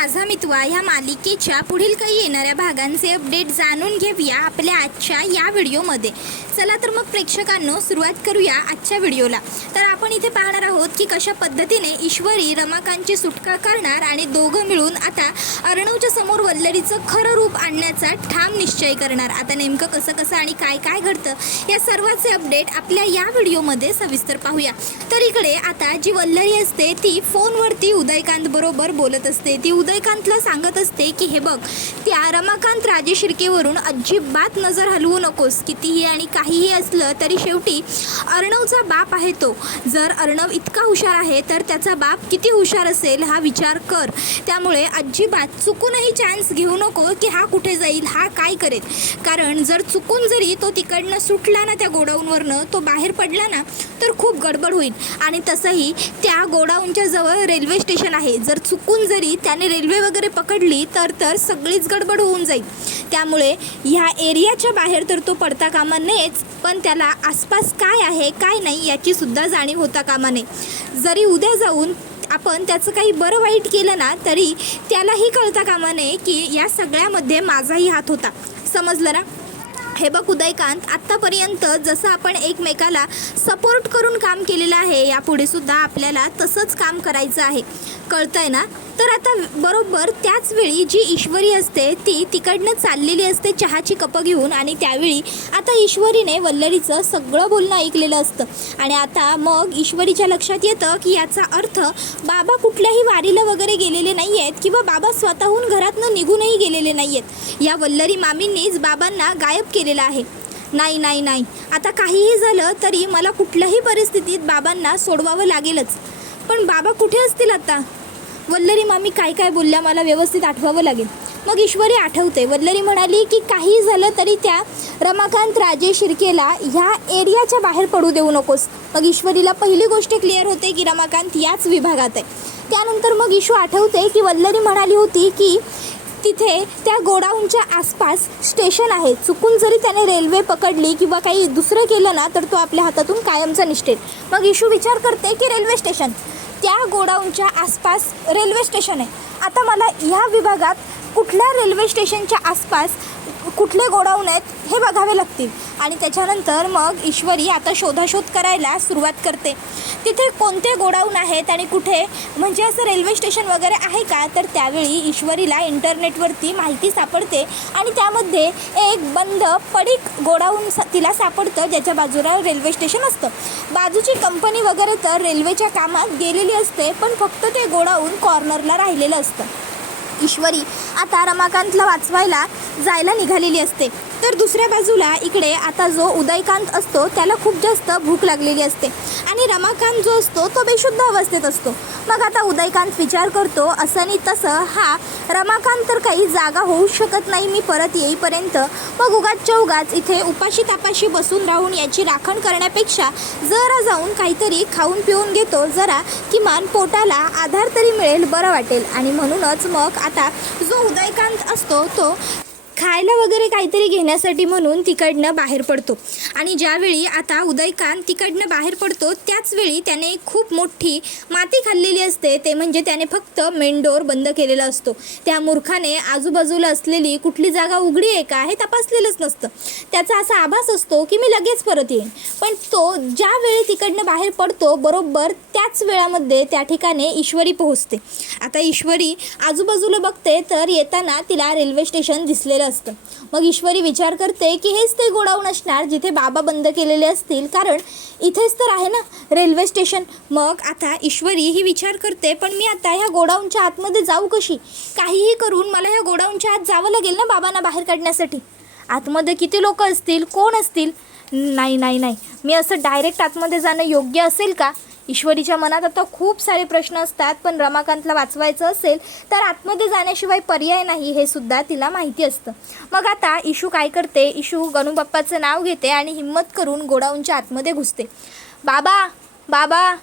माझा मितवा ह्या मालिकेच्या पुढील काही येणाऱ्या भागांचे अपडेट जाणून घेऊया आपल्या आजच्या या व्हिडिओमध्ये। चला तर मग प्रेक्षकांनो सुरुवात करूया आजच्या व्हिडिओला। तर आपण इथे पाहणार आहोत की कशा पद्धतीने ईश्वरी रमाकांतची सुटका करणार आणि दोघं मिळून आता अर्णवच्या समोर वल्लरीचं खरं रूप आणण्याचा ठाम निश्चय करणार। आता नेमकं कसं आणि काय घडतं या सर्वाचे अपडेट आपल्या या व्हिडिओमध्ये सविस्तर पाहूया। तर इकडे आता जी वल्लरी असते ती फोनवरती उदयकांत बरोबर बोलत असते। ती उदयकांतला सांगत असते की हे बघ, त्या रमाकांत राजे शिर्केवरून अजिबात नजर हलवू नकोस। कितीही आणि काहीही असलं तरी शेवटी अर्णवचा बाप आहे तो। जर अर्णव इतका हुशार आहे तर त्याचा बाप किती हुशार असेल हा विचार कर। त्यामुळे अजिबात चुकूनही चान्स घेऊ नको की हा कुठे जाईल, हा काय करेल। कारण जर चुकून जरी तो तिकडनं सुटला ना, त्या गोडाऊनवरनं तो बाहेर पडला ना, तर खूप गडबड होईल। आणि तसंही त्या गोडाऊनच्या जवळ रेल्वे स्टेशन आहे। जर चुकून जरी त्याने रेल्वे वगैरे पकडली तर सगळीच गडबड होऊन जाईल। त्यामुळे ह्या एरियाच्या बाहेर तर तो पडता कामा नयेच, पण त्याला आसपास काय आहे काय नाही याची सुद्धा जाणीव होता कामा नये। जरी उद्या जाऊन आपण त्याचं काही बरं वाईट केलं ना, तरी त्यालाही कळता कामा नये की या सगळ्यामध्ये माझाही हात होता। समजलं ना? हे बघ उदयकांत, आत्तापर्यंत जसं आपण एकमेकाला सपोर्ट करून काम केलेलं आहे, यापुढे सुद्धा आपल्याला तसंच काम करायचं आहे, कळतंय ना? तर आता बरोबर त्याच वेळी जी ईश्वरी असते ती तिकडनं चाललेली असते चहाची कपं घेऊन। आणि त्यावेळी आता ईश्वरीने वल्लरीचं सगळं बोलणं ऐकलेलं असतं। आणि आता मग ईश्वरीच्या लक्षात येतं की याचा अर्थ बाबा कुठल्याही वारीला वगैरे गेलेले नाही आहेत किंवा बाबा स्वतःहून घरातनं निघूनही गेलेले नाही आहेत। या वल्लरी मामींनीच बाबांना गायब केलेलं आहे। नाही, आता काहीही झालं तरी मला कुठल्याही परिस्थितीत बाबांना सोडवावं लागेलच। पण बाबा कुठे असतील आता? वल्लरी मामी काय बोलल्या मला व्यवस्थित आठवावं लागेल। मग ईश्वरी आठवते, वल्लरी म्हणाली की काही झालं तरी त्या रमाकांत राजे शिर्केला ह्या एरियाच्या बाहेर पडू देऊ नकोस। मग ईश्वरीला पहिली गोष्ट क्लिअर होते की रमाकांत याच विभागात आहे। त्यानंतर मग ईशू आठवते की वल्लरी म्हणाली होती की तिथे त्या गोडाऊनच्या आसपास स्टेशन आहे। चुकून जरी त्याने रेल्वे पकडली किंवा काही दुसरं केलं ना, तर तो आपल्या हातातून कायमचा निष्ठेल। मग ईशू विचार करते की रेल्वे स्टेशन, त्या गोडाऊनच्या आसपास रेल्वे स्टेशन आहे। आता मला ह्या विभागात कुठल्या रेल्वे स्टेशनच्या आसपास कुठले गोडाऊन आहेत हे बघावे लागतील। आणि त्याच्यानंतर मग ईश्वरी आता शोधाशोध करायला सुरुवात करते। तिथे कोणते गोडाऊन आहेत आणि कुठे, म्हणजे असं रेल्वे स्टेशन वगैरे आहे का? तर त्यावेळी ईश्वरीला इंटरनेटवरती माहिती सापडते आणि त्यामध्ये एक बंद पडीक गोडाऊन तिला सापडतं, ज्याच्या बाजूला रेल्वे स्टेशन असतं। बाजूची कंपनी वगैरे तर रेल्वेच्या कामात गेलेली असते, पण फक्त ते गोडाऊन कॉर्नरला राहिलेलं असतं। ईश्वरी आता रमाकांतला वाचवायला जायला निघालेली असते। तर दुसऱ्या बाजूला इकडे आता जो उदयकांत असतो त्याला खूप जास्त भूक लागलेली असते आणि रमाकांत जो असतो तो बेशुद्ध अवस्थेत असतो। मग आता उदयकांत विचार करतो, असं नाही तसं हा रमाकांत तर काही जागा होऊ शकत नाही मी परत येईपर्यंत। मग उगाच इथे उपाशी तापाशी बसून राहून याची राखण करण्यापेक्षा जरा जाऊन काहीतरी खाऊन पिऊन घेतो, जरा किमान पोटाला आधार तरी मिळेल, बरं वाटेल। आणि म्हणूनच मग आता जो उदयकांत असतो तो खायला वगैरे काहीतरी घेण्यासाठी म्हणून तिकडनं बाहेर पडतो। आणि ज्यावेळी आता उदयकांत तिकडनं बाहेर पडतो त्याच वेळी त्याने खूप मोठी माती खाल्लेली असते। ते म्हणजे त्याने फक्त मेन डोअर बंद केलेला असतो। त्या मूर्खाने आजूबाजूला असलेली कुठली जागा उघडी आहे का हे तपासलेलंच नसतं। त्याचा असा आभास असतो की मी लगेच परत येईन, पण तो ज्यावेळी तिकडनं बाहेर पडतो बरोबर त्याच वेळामध्ये त्या ठिकाणी ईश्वरी पोहोचते। आता ईश्वरी आजूबाजूला बघते तर येताना तिला रेल्वे स्टेशन दिसलेलं असतं। मग ईश्वरी विचार करते की हेच ते गोडाऊन असणार जिथे बाबा बंद केलेले असतील, कारण इथेच तर आहे ना रेल्वे स्टेशन। मग आता ईश्वरी ही विचार करते, पण मी आता ह्या गोडाऊनच्या आतमध्ये जाऊ कशी? काहीही करून मला ह्या गोडाऊनच्या आत जावं लागेल ना बाबांना बाहेर काढण्यासाठी। आतमध्ये किती लोक असतील, कोण असतील? नाही, मी असं डायरेक्ट आतमध्ये जाणं योग्य असेल का? ईश्वरीच्या मनात आता खूप सारे प्रश्न असतात, पण रमाकांतला वाचवायचं असेल तर आतमध्ये जाण्याशिवाय पर्याय नाही हे सुद्धा तिला माहिती असतं। मग आता ईशू काय करते, ईशू गणूबाप्पाचं नाव घेते आणि हिम्मत करून गोडाऊनच्या आतमध्ये घुसते। बाबा,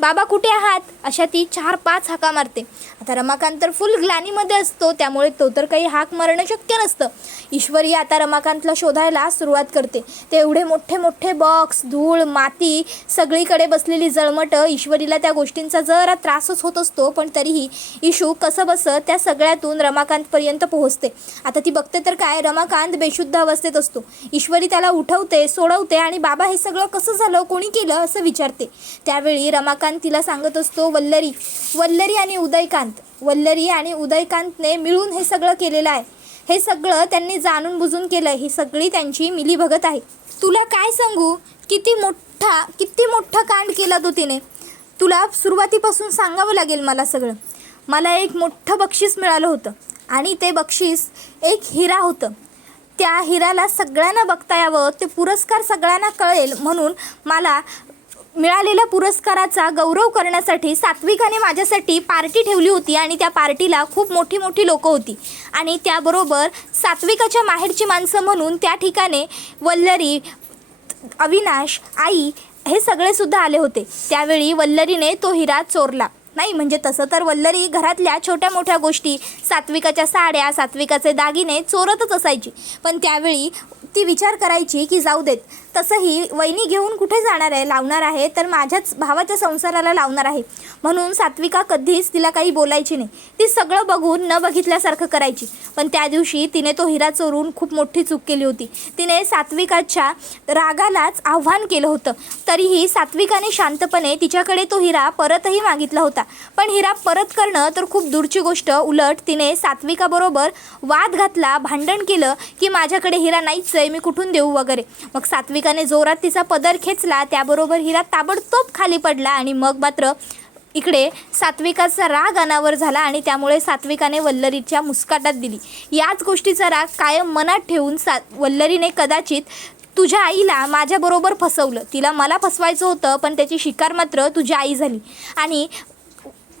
बाबा कुठे आहात, अशा ती 4-5 हाका मारते. आता रमाकांत तर फुल ग्लानीमध्ये असतो, त्यामुळे तो तर काही हाक मारणं शक्य नसतं. ईश्वरी आता रमाकांतला शोधायला सुरुवात करते. ते एवढे मोठे मोठे बॉक्स, धूळ, माती, सगळीकडे बसलेली जळमटं. ईश्वरीला त्या गोष्टींचा जरा त्रासच होत असतो, पण तरीही ईशू कसं बसं त्या सगळ्यातून रमाकांतपर्यंत पोहोचते. आता ती बघते तर काय, रमाकांत बेशुद्ध अवस्थेत असतो. ईश्वरी त्याला उठवते, सोडवते आणि बाबा हे सगळं कसं झालं, कोणी केलं असं विचारते. त्यावेळी रमाकांत तिला सांगत असतो, वल्लरी आणि उदयकांतने मिळून हे सगळं केलेलं आहे. हे सगळं त्यांनी जाणून बुजून केलं. ही सगळी त्यांची मिलीभगत आहे. तुला काय सांगू, किती मोठा कांड केला तो तिने. तुला सुरुवातीपासून सांगावं लागेल मला सगळं. मला एक मोठं बक्षीस मिळालं होतं आणि ते बक्षीस एक हिरा होतं. त्या हिराला सगळ्यांना बघता यावं, ते पुरस्कार सगळ्यांना कळेल म्हणून मला मिळालेल्या पुरस्काराचा गौरव करण्यासाठी सात्विकाने माझ्यासाठी पार्टी ठेवली होती आणि त्या पार्टीला खूप मोठी लोकं होती आणि त्याबरोबर सात्विकाच्या माहेरची माणसं म्हणून त्या ठिकाणी वल्लरी, अविनाश, आई हे सगळेसुद्धा आले होते. त्यावेळी वल्लरीने तो हिरा चोरला. नाही म्हणजे तसं तर वल्लरी घरातल्या छोट्या मोठ्या गोष्टी, सात्विकाच्या साड्या, सात्विकाचे दागिने चोरतच असायची. पण त्यावेळी ती विचार करायची की जाऊ देत, तसंही वहिनी घेऊन कुठे जाणार आहे, लावणार आहे तर माझ्याच भावाच्या संसाराला लावणार आहे. म्हणून सात्विका कधीच तिला काही बोलायची नाही. ती सगळं बघून न बघितल्यासारखं करायची. पण त्या दिवशी तिने तो हिरा चोरून खूप मोठी चूक केली होती. तिने सात्विकाच्या रागालाच आव्हान केलं होतं. तरीही सात्विकाने शांतपणे तिच्याकडे तो हिरा परतही मागितला होता. पण हिरा परत करणं तर खूप दूरची गोष्ट, उलट तिने सात्विकाबरोबर वाद घातला, भांडण केलं की माझ्याकडे हिरा नाहीच आहे, मी कुठून देऊ वगैरे. मग सात्विकाने जोरात तिचा पदर खेचला, त्याबरोबर हिरा ताबडतोब खाली पडला आणि मग मात्र इकडे सात्विकाचा राग अनावर झाला आणि त्यामुळे सात्विकाने वल्लरीच्या मुस्काटात दिली. याच गोष्टीचा राग कायम मनात ठेवून वल्लरीने कदाचित तुझ्या आईला माझ्याबरोबर फसवलं. तिला मला फसवायचं होतं, पण त्याची शिकार मात्र तुझी आई झाली. आणि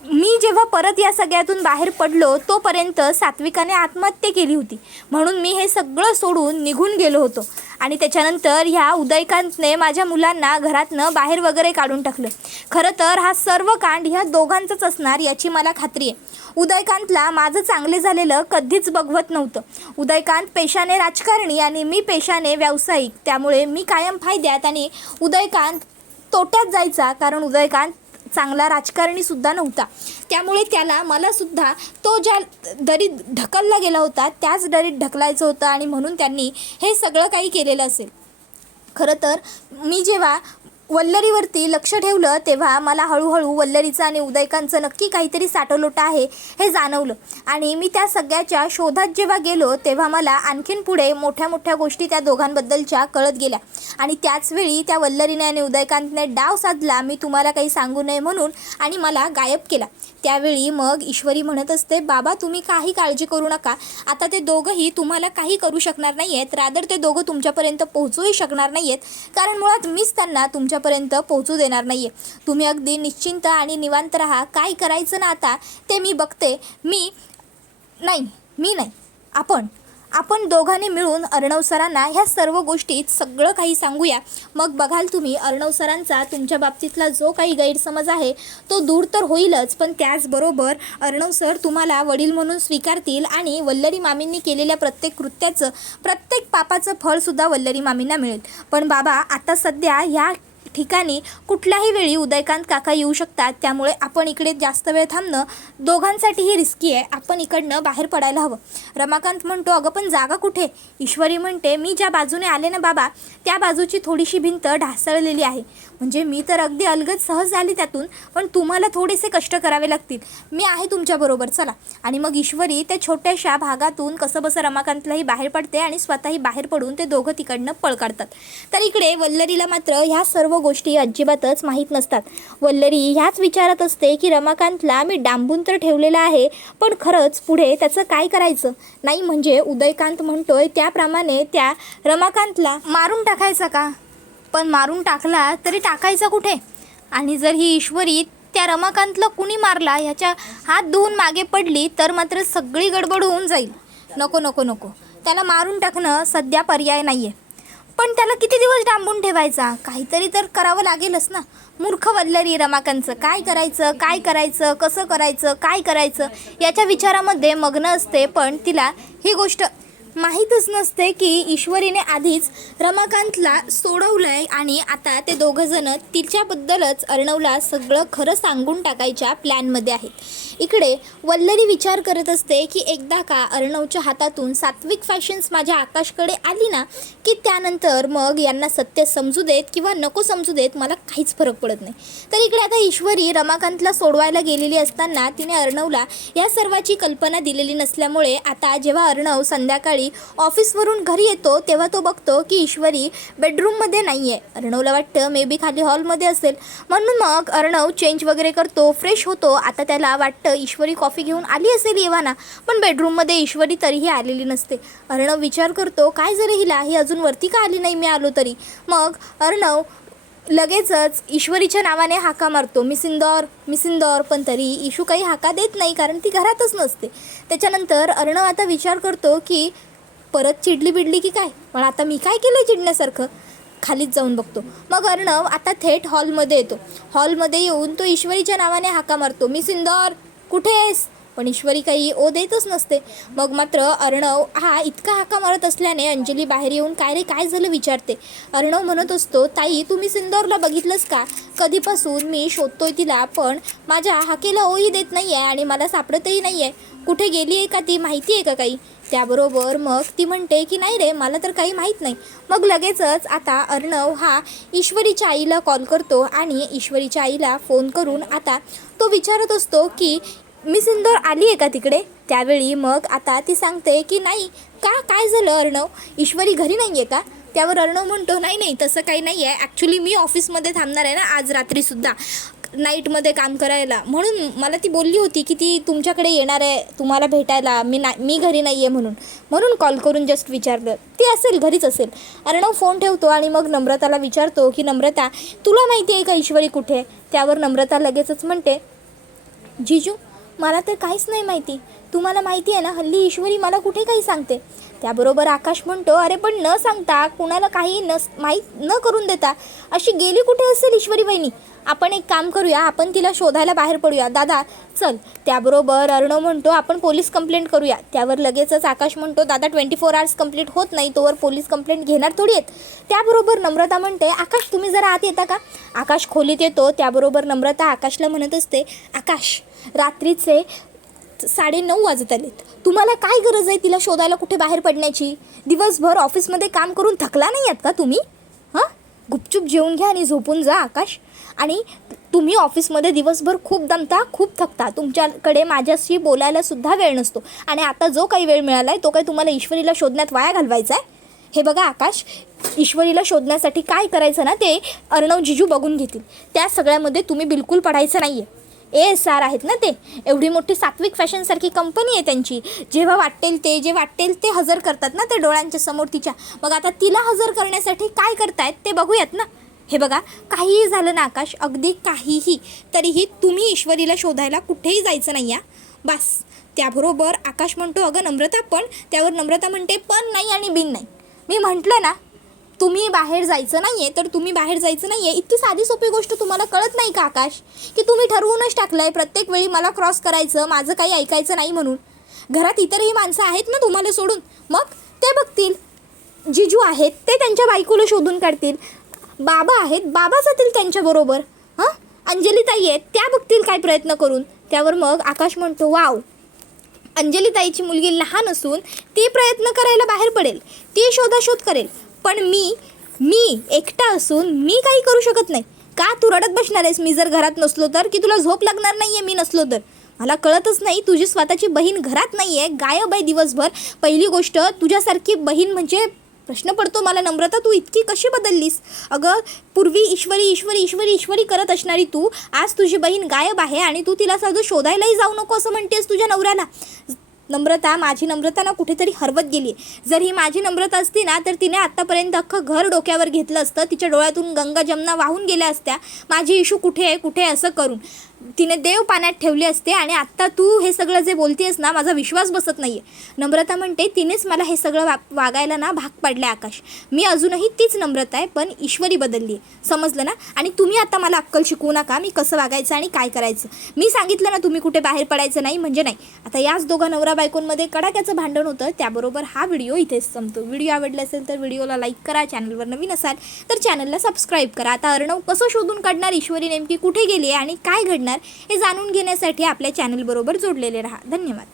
मी जेव्हा परत या सगळ्यातून बाहेर पडलो तोपर्यंत सात्विकाने आत्महत्या केली होती. म्हणून मी हे सगळं सोडून निघून गेलो होतो आणि त्याच्यानंतर ह्या उदयकांतने माझ्या मुलांना घरातनं बाहेर वगैरे काढून टाकलं. खरं तर हा सर्व कांड ह्या दोघांचंच असणार याची मला खात्री आहे. उदयकांतला माझं चांगले झालेलं कधीच बघवत नव्हतं. उदयकांत पेशाने राजकारणी आणि मी पेशाने व्यावसायिक, त्यामुळे मी कायम फायद्यात आणि उदयकांत तोट्यात जायचा. कारण उदयकांत चांगला राजकारणीसुद्धा नव्हता. त्यामुळे त्याला मलासुद्धा तो ज्या दरीत ढकलला गेला होता त्याच दरीत ढकलायचं होतं आणि म्हणून त्यांनी हे सगळं काही केलेलं असेल. खरं तर मी जेव्हा वल्लरीवरती लक्ष ठेवलं तेव्हा मला हळूहळू वल्लरीचं आणि उदयकांचं नक्की काहीतरी साठवलोट आहे हे जाणवलं. आणि मी त्या सगळ्याच्या शोधात जेव्हा गेलो तेव्हा मला आणखीन पुढे मोठ्या गोष्टी त्या दोघांबद्दलच्या कळत गेल्या. आणि त्याचवेळी त्या वल्लरीने आणि उदयकांतने डाव साधला, मी तुम्हाला काही सांगू नये म्हणून, आणि मला गायब केला. त्यावेळी मग ईश्वरी म्हणत असते, बाबा तुम्ही काही काळजी करू नका, आता ते दोघंही तुम्हाला काही करू शकणार नाही आहेत. रादर ते दोघं तुमच्यापर्यंत पोहोचूही शकणार नाही आहेत, कारण मुळात मीच त्यांना तुमच्यापर्यंत पोहोचू देणार नाही आहे. तुम्ही अगदी निश्चिंत आणि निवांत राहा. काय करायचं ना आता ते मी बघते. मी नाही आपण दोघांनी मिळून अर्णव सरांना ह्या सर्व गोष्टीत सगळं काही सांगूया. मग बघाल तुम्ही अर्णव सरांचा तुमच्या बाबतीतला जो काही गैरसमज आहे तो दूर तर होईलच, पण त्याचबरोबर अर्णव सर तुम्हाला वडील म्हणून स्वीकारतील आणि वल्लरी मामींनी केलेल्या प्रत्येक कृत्याचं, प्रत्येक पापाचं फळसुद्धा वल्लरी मामींना मिळेल. पण बाबा आता सध्या ह्या ठिकाणी कुठल्याही वेळी उदयकांत काका येऊ शकतात, त्यामुळे आपण इकडे जास्त वेळ थांबणं दोघांसाठीही रिस्की आहे. आपण इकडनं बाहेर पडायला हवं. रमाकांत म्हणतो, अगं पण जागा कुठे? ईश्वरी म्हणते, मी ज्या बाजूने आले ना बाबा त्या बाजूची थोडीशी भिंत ढासळलेली आहे. म्हणजे मी तर अगदी अलगद सहज झाली त्यातून, पण तुम्हाला थोडेसे कष्ट करावे लागतील. मी आहे तुमच्याबरोबर, चला. आणि मग ईश्वरी त्या छोट्याशा भागातून कसंबसं रमाकांतलाही बाहेर पडते आणि स्वतःही बाहेर पडून ते दोघं तिकडनं पळ काढतात. तर इकडे वल्लरीला मात्र ह्या सर्व गोष्टी अजिबातच माहीत नसतात. वल्लरी ह्याच विचारात असते की रमाकांतला मी डांबून तर ठेवलेला आहे, पण खरंच पुढे त्याचं काय करायचं? नाही म्हणजे उदयकांत म्हणतोय त्याप्रमाणे त्या रमाकांतला मारून टाकायचा का? पण मारून टाकला तरी टाकायचा कुठे? आणि जर ही ईश्वरी त्या रमाकांतला कुणी मारला ह्याच्या हात धुवून मागे पडली तर मात्र सगळी गडबड होऊन जाईल. नको, त्याला मारून टाकणं सध्या पर्याय नाही आहे. पण त्याला किती दिवस डांबून ठेवायचा? काहीतरी तर करावं लागेलच ना. मूर्ख वल्लरी रमाकांतचं काय करायचं कसं करायचं काय करायचं याच्या विचारामध्ये मग्न असते. पण तिला ही गोष्ट माहीतच नसते की ईश्वरीने आधीच रमाकांतला सोडवलं आहे आणि आता ते दोघंजणं तिच्याबद्दलच अर्णवला सगळं खरं सांगून टाकायच्या प्लॅनमध्ये आहेत. इकडे वल्लरी विचार करत असते की एकदा का अर्णवच्या हातातून सात्विक फॅशन्स माझ्या आकाशकडे आली ना की त्यानंतर मग यांना सत्य समजू देत किंवा नको समजू देत मला काहीच फरक पडत नाही. तर इकडे आता ईश्वरी रमाकांतला सोडवायला गेलेली असताना तिने अर्णवला या सर्वाची कल्पना दिलेली नसल्यामुळे आता जेव्हा अर्णव संध्याकाळी ऑफिसवरून घरी येतो तेव्हा तो बघतो की ईश्वरी बेडरूममध्ये नाही आहे. अर्णवला वाटतं मे बी खाली हॉलमध्ये असेल, म्हणून मग अर्णव चेंज वगैरे करतो, फ्रेश होतो. आता त्याला वाटतं ईश्वरी कॉफी घेऊन आली असेल येवाना, पण बेडरूममध्ये ईश्वरी तरीही आलेली नसते. अर्णव विचार करतो काय झालं हिला, ही अजून वरती का आली नाही मी आलो तरी. मग अर्णव लगेचच ईश्वरीच्या नावाने हाका मारतो, मी सिंदौर, पण तरी ईशू काही हाका देत नाही कारण ती घरातच नसते. त्याच्यानंतर अर्णव आता विचार करतो की परत चिडली बिडली की काय, पण आता मी काय केलं चिडण्यासारखं. खालीच जाऊन बघतो. मग अर्णव आता थेट हॉलमध्ये येतो. हॉलमध्ये येऊन तो ईश्वरीच्या नावाने हाका मारतो, मी सिंदौर कुठे आहेस, पण ईश्वरी काही ओ देतच नसते. मग मात्र अर्णव हा इतका हाका मारत असल्याने अंजली बाहेर येऊन काय रे काय झालं विचारते. अर्णव म्हणत असतो, ताई तुम्ही सिंदौरला बघितलंस का, कधीपासून मी शोधतोय तिला पण माझ्या हाकेला ओही देत नाही आहे आणि मला सापडतही नाही आहे, कुठे गेली आहे का ती माहिती आहे का काही. त्याबरोबर मग ती म्हणते की नाही रे मला तर काही माहीत नाही. मग लगेचच आता अर्णव हा ईश्वरीच्या आईला कॉल करतो आणि ईश्वरीच्या आईला फोन करून आता तो विचारत असतो की मी सिंदौर आली आहे का तिकडे. त्यावेळी मग आता ती सांगते की नाही का, काय झालं अर्णव, ईश्वरी घरी नाही आहे का. त्यावर अर्णव म्हणतो नाही तसं काही नाही आहे, ॲक्च्युली मी ऑफिसमध्ये थांबणार आहे ना आज रात्रीसुद्धा नाईटमध्ये काम करायला, म्हणून मला ती बोलली होती की ती तुमच्याकडे येणार आहे तुम्हाला भेटायला, मी घरी नाही आहे म्हणून कॉल करून जस्ट विचारलं, ती असेल घरीच असेल. अर्णव फोन ठेवतो आणि मग नम्रताला विचारतो की नम्रता तुला माहिती आहे का ईश्वरी कुठे आहे. त्यावर नम्रता लगेचच म्हणते जिजू मला तर काहीच नाही माहिती, तुम्हाला माहिती आहे ना हल्ली ईश्वरी मला कुठे काही सांगते. त्याबरोबर आकाश म्हणतो अरे पण न सांगता कुणाला काही माहीत न करून देता अशी गेली कुठे असेल ईश्वरी वहिनी, आपण एक काम करूया, आपण तिला शोधायला बाहेर पडूया दादा चल. त्याबरोबर अर्णव म्हणतो आपण पोलीस कंप्लेंट करूया. त्यावर लगेचच आकाश म्हणतो दादा 24 आवर्स कंप्लीट होत नाही तोवर पोलीस कंप्लेंट घेणार थोडी आहेत. त्याबरोबर नम्रता म्हणते आकाश तुम्ही जरा आत येता का. आकाश खोलीत येतो. त्याबरोबर नम्रता आकाशला म्हणत असते आकाश रात्रीचे 9:30 वाजत आलेत, तुम्हाला काय गरज आहे तिला शोधायला कुठे बाहेर पडण्याची, दिवसभर ऑफिसमध्ये काम करून थकला नाही आहात का तुम्ही. गुपचूप जेवून घ्या आणि झोपून जा आकाश. आणि तुम्ही ऑफिसमध्ये दिवसभर खूप दमता खूप थकता, तुमच्याकडे माझ्याशी बोलायला सुद्धा वेळ नसतो आणि आता जो काही वेळ मिळाला आहे तो काही तुम्हाला ईश्वरीला शोधण्यात वाया घालवायचा आहे. हे बघा आकाश ईश्वरीला शोधण्यासाठी काय करायचं ना ते अर्णव जिजू बघून घेतील, त्या सगळ्यामध्ये तुम्ही बिलकुल पडायचं नाही आहे. ASR आहेत ना ते, एवढी मोठी सात्विक फॅशनसारखी कंपनी आहे त्यांची, जे वाटेल ते हजर करतात ना ते डोळ्यांच्या समोर तिच्या. मग आता तिला हजर करण्यासाठी काय करतायत ते बघूयात ना. हे बघा काहीही झालं ना आकाश, अगदी काहीही, तरीही तुम्ही ईश्वरीला शोधायला कुठेही जायचं नाही या बस. त्याबरोबर आकाश म्हणतो अगं नम्रता पण. त्यावर नम्रता म्हणते पण नाही आणि बिन नाही, मी म्हटलं ना तुम्ही बाहेर जायचं नाही आहे तर तुम्ही बाहेर जायचं नाही आहे. इतकी साधी सोपी गोष्ट तुम्हाला कळत नाही का आकाश, की तुम्ही ठरवूनच टाकलं आहे प्रत्येक वेळी मला क्रॉस करायचं, माझं काही ऐकायचं नाही म्हणून. घरात इतरही माणसं आहेत ना तुम्हाला सोडून, मग ते बघतील. जिजू आहेत ते त्यांच्या बायकोला शोधून काढतील, बाबा आहेत बाबा जातील त्यांच्याबरोबर, अंजलीताई आहेत त्या बघतील काय प्रयत्न करून. त्यावर मग आकाश म्हणतो वाव अंजलीताईची मुलगी लहान असून ती प्रयत्न करायला बाहेर पडेल, ती शोधाशोध करेल, पण मी एकटा असून मी काही करू शकत नाही का. तू रडत बसणार आहेस मी जर घरात नसलो तर, की तुला झोप लागणार नाही आहे मी नसलो तर. मला कळतच नाही तुझी स्वतःची बहीण घरात नाही आहे, गायब आहे दिवसभर. पहिली गोष्ट तुझ्यासारखी बहीण म्हणजे प्रश्न पडतो मला नम्रता तू इतकी कशी बदललीस. अगं पूर्वी ईश्वरी करत असणारी तू आज तुझी बहीण गायब आहे आणि तू तिला साधं शोधायलाही जाऊ नको असं म्हणतेस तुझ्या नवऱ्याला. नम्रता माझी नम्रता ना कुठेतरी हरवत गेली. जर ही माझी नम्रता असती ना तर तिने आत्तापर्यंत अख्खं घर डोक्यावर घेतलं असतं, तिच्या डोळ्यातून गंगा जमुना वाहून गेल्या असत्या माझी इशू कुठे आहे असं करून. तिने देव पाण्यात ठेवले असते आणि आत्ता तू हे सगळं जे बोलतेस ना, माझा विश्वास बसत नाही आहे. नम्रता म्हणते तिनेच मला हे सगळं वागायला ना भाग पाडलं आकाश. मी अजूनही तीच नम्रता आहे, पण ईश्वरी बदलली आहे, समजलं ना. आणि तुम्ही आता मला अक्कल शिकवू नका मी कसं वागायचं आणि काय करायचं. मी सांगितलं ना तुम्ही कुठे बाहेर पडायचं नाही म्हणजे नाही. आता याच दोघा नवरा बायकोंमध्ये कडाक्याचं भांडण होतं. त्याबरोबर हा व्हिडिओ इथेच संपतो. व्हिडिओ आवडला असेल तर व्हिडिओला लाईक करा, चॅनलवर नवीन असाल तर चॅनलला सबस्क्राईब करा. आता अर्णव कसं शोधून काढणार, ईश्वरी नेमकी कुठे गेली आहे आणि काय घडणार हे जाणून घेण्यासाठी आपल्या चॅनलबरोबर जोडलेले राहा. धन्यवाद.